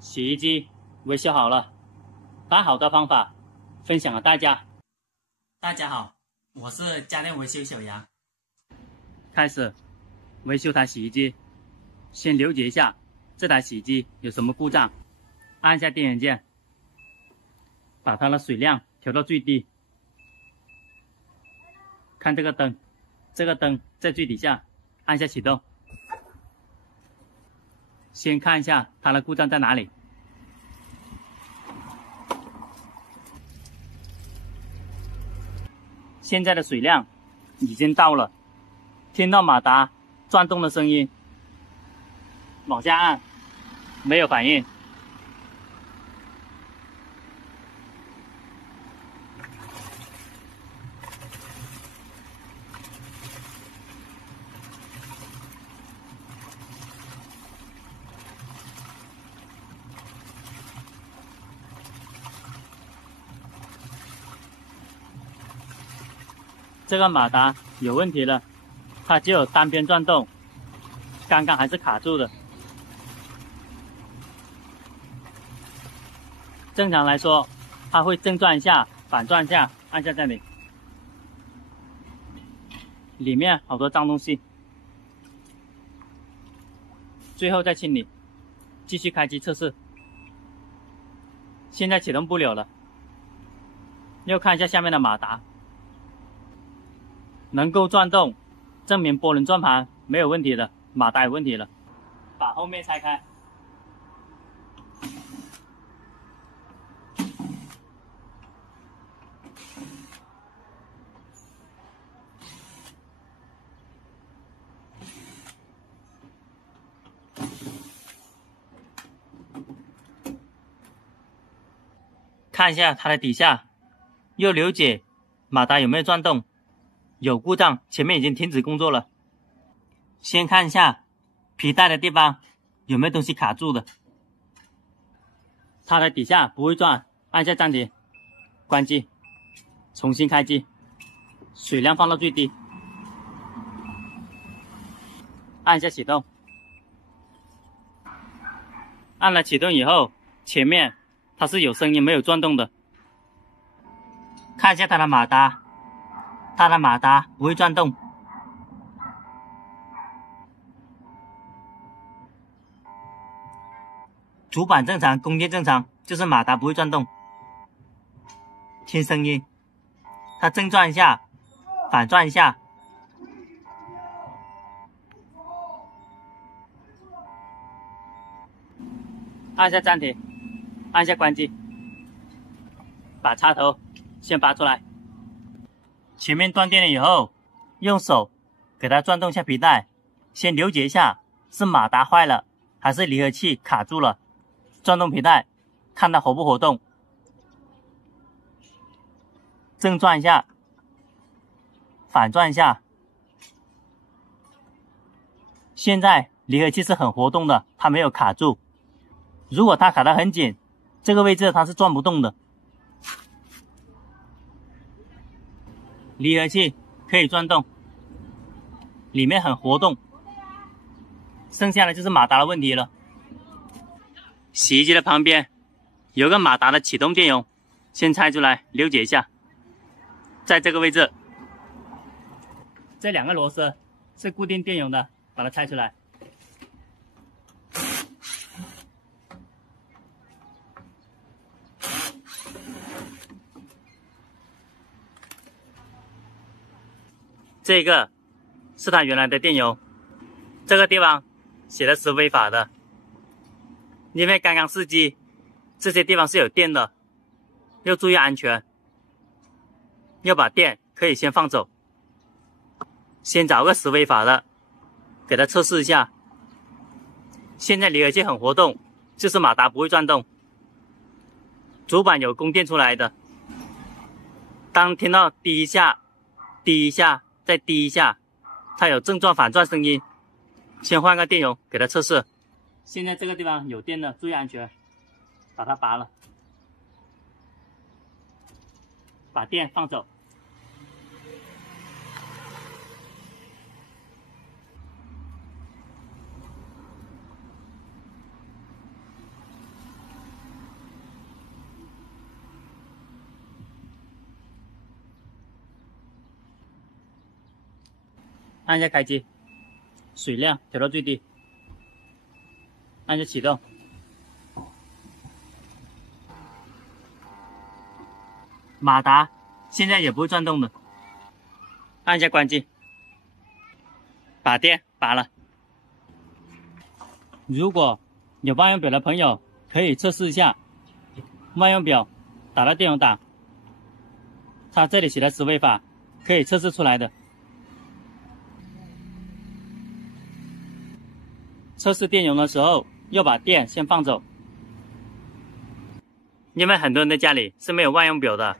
洗衣机维修好了，把好的方法分享给大家。大家好，我是家电维修小杨。开始维修台洗衣机，先了解一下这台洗衣机有什么故障。按下电源键，把它的水量调到最低。看这个灯，这个灯在最底下，按下启动。先看一下它的故障在哪里。现在的水量已经到了，听到马达转动的声音，往下按，没有反应。这个马达有问题了，它只有单边转动，刚刚还是卡住的。正常来说，它会正转一下，反转一下，按下这里，里面好多脏东西。最后再清理，继续开机测试。现在启动不了了，又看一下下面的马达。能够转动，证明波轮转盘没有问题的，马达有问题了。把后面拆开，看一下它的底下，又了解马达有没有转动。有故障，前面已经停止工作了。先看一下皮带的地方有没有东西卡住的。它的底下不会转，按下暂停，关机，重新开机，水量放到最低，按下启动。按了启动以后，前面它是有声音没有转动的。看一下它的马达。它的马达不会转动，主板正常，供电正常，就是马达不会转动。听声音，它正转一下，反转一下，按下暂停，按下关机，把插头先拔出来。前面断电了以后，用手给它转动一下皮带，先了解一下是马达坏了还是离合器卡住了。转动皮带，看它活不活动。正转一下，反转一下。现在离合器是很活动的，它没有卡住。如果它卡得很紧，这个位置它是转不动的。离合器可以转动，里面很活动，剩下的就是马达的问题了。洗衣机的旁边有个马达的启动电容，先拆出来了解一下。在这个位置，这两个螺丝是固定电容的，把它拆出来。这个是它原来的电容，这个地方写的是违法的，因为刚刚试机，这些地方是有电的，要注意安全，要把电可以先放走。先找个是违法的，给它测试一下。现在离合器很活动，就是马达不会转动，主板有供电出来的。当听到滴一下，滴一下，再滴一下，它有正转反转声音，先换个电容给它测试。现在这个地方有电的，注意安全，把它拔了，把电放走。按下开机，水量调到最低，按下启动。马达现在也不会转动的，按下关机，把电拔了。如果有万用表的朋友，可以测试一下万用表打到电容档，它这里写的十位法可以测试出来的。测试电容的时候要把电先放走，因为很多人的家里是没有万用表的，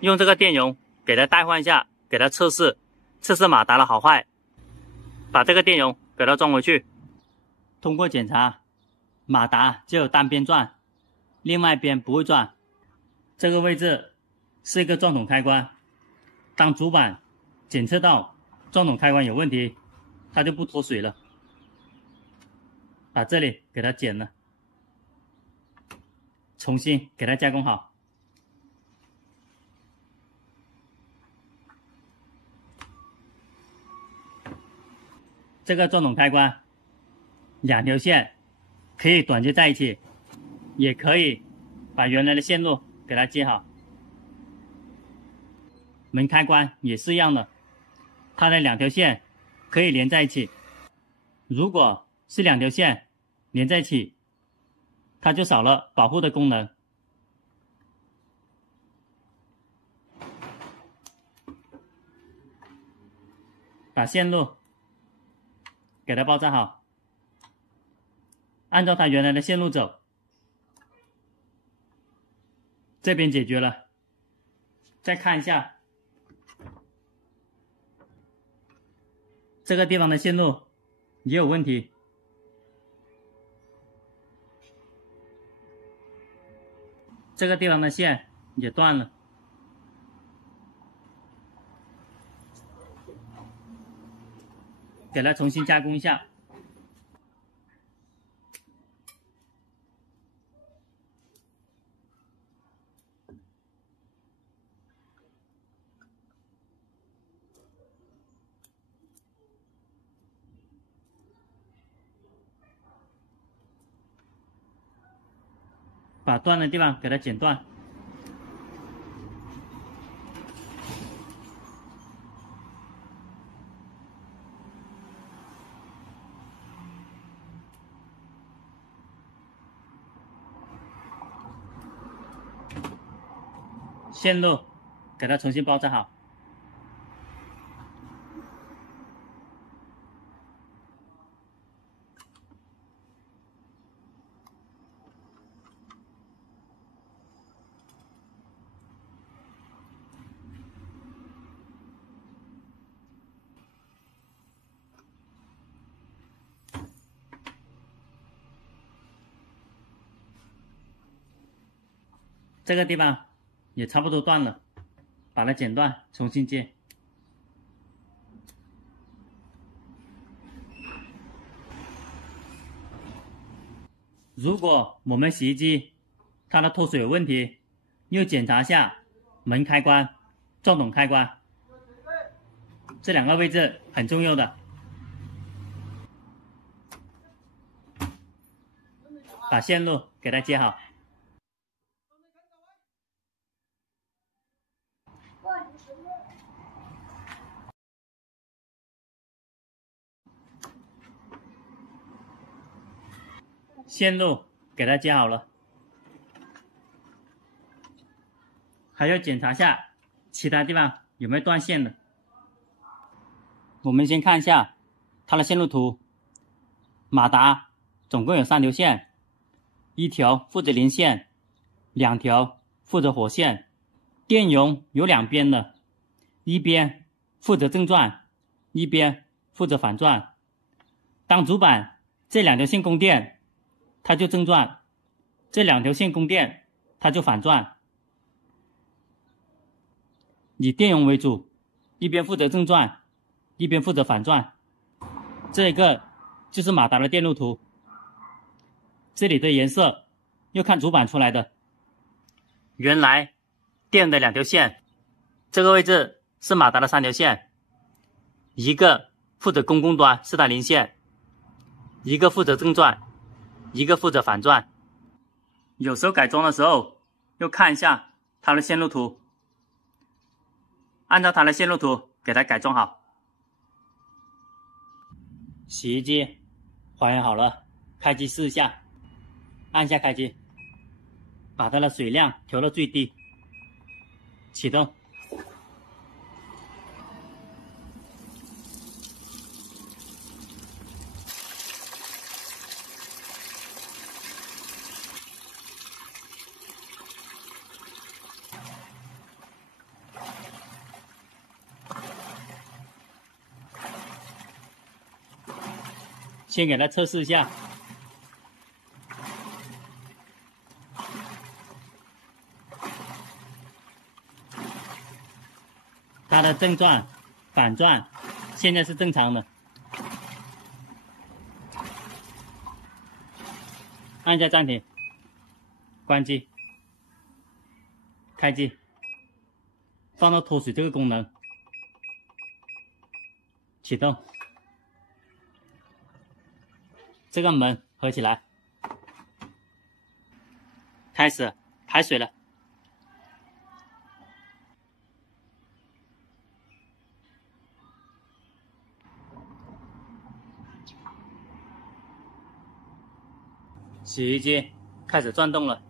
用这个电容给它代换一下，给它测试马达的好坏，把这个电容给它装回去。通过检查，马达只有单边转，另外一边不会转。这个位置是一个转筒开关，当主板检测到转筒开关有问题，它就不脱水了。把这里给它剪了，重新给它加工好。这个转筒开关两条线可以短接在一起，也可以把原来的线路给它接好。门开关也是一样的，它的两条线可以连在一起。如果是两条线连在一起，它就少了保护的功能。把线路给它包扎好，按照它原来的线路走。这边解决了，再看一下这个地方的线路也有问题。这个地方的线也断了，给它重新加工一下。把断的地方给它剪断。线路给它重新包扎好。这个地方也差不多断了，把它剪断，重新接。如果我们洗衣机它的脱水有问题，又检查下门开关、转筒开关，这两个位置很重要的。把线路给它接好。线路给它接好了，还要检查下其他地方有没有断线的。我们先看一下它的线路图，马达总共有3条线，1条负责零线，2条负责火线，电容有2边的，一边负责正转，一边负责反转。当主板这2条线供电，它就正转，这2条线供电，它就反转。以电容为主，一边负责正转，一边负责反转。这个就是马达的电路图，这里的颜色要看主板出来的。原来电的2条线，这个位置是马达的3条线，一个负责公共端是它零线，一个负责正转，一个负责反转。有时候改装的时候又看一下它的线路图，按照它的线路图给它改装好。洗衣机还原好了，开机试一下，按下开机，把它的水量调到最低，启动。先给它测试一下，它的正转、反转现在是正常的。按下暂停，关机，开机，放到脱水这个功能，启动。这个门合起来，开始排水了。洗衣机开始转动了。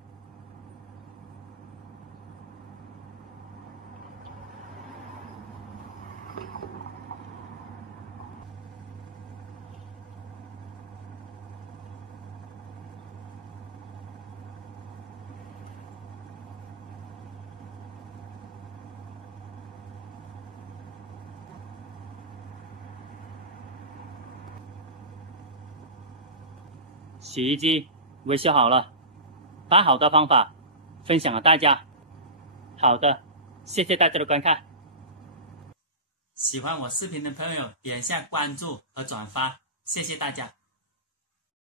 洗衣机维修好了，把好的方法分享给大家。好的，谢谢大家的观看。喜欢我视频的朋友点一下关注和转发，谢谢大家。